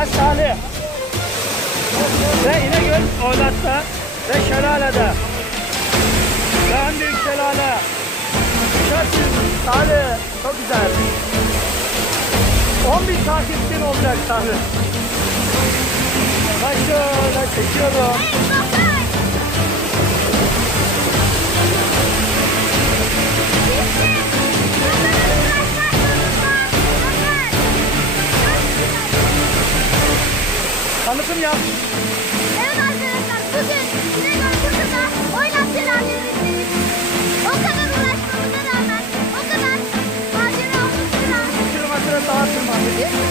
Ben Salih. Ve İnegöl Oylat'ta ve Şelale'de. Ve en büyük şelale. Çok büyük. Salih. Çok güzel. 10.000 takipçin olacak Salih. Ben şöyle çekiyorum. Tanıtım yap. Evet arkadaşlar, bugün İnegöl Kuşu'da Oylat Şelale'sindeyiz. O kadar uğraşmamıza rağmen, o kadar macera olmasına rağmen 1 kilometre daha tırmandık.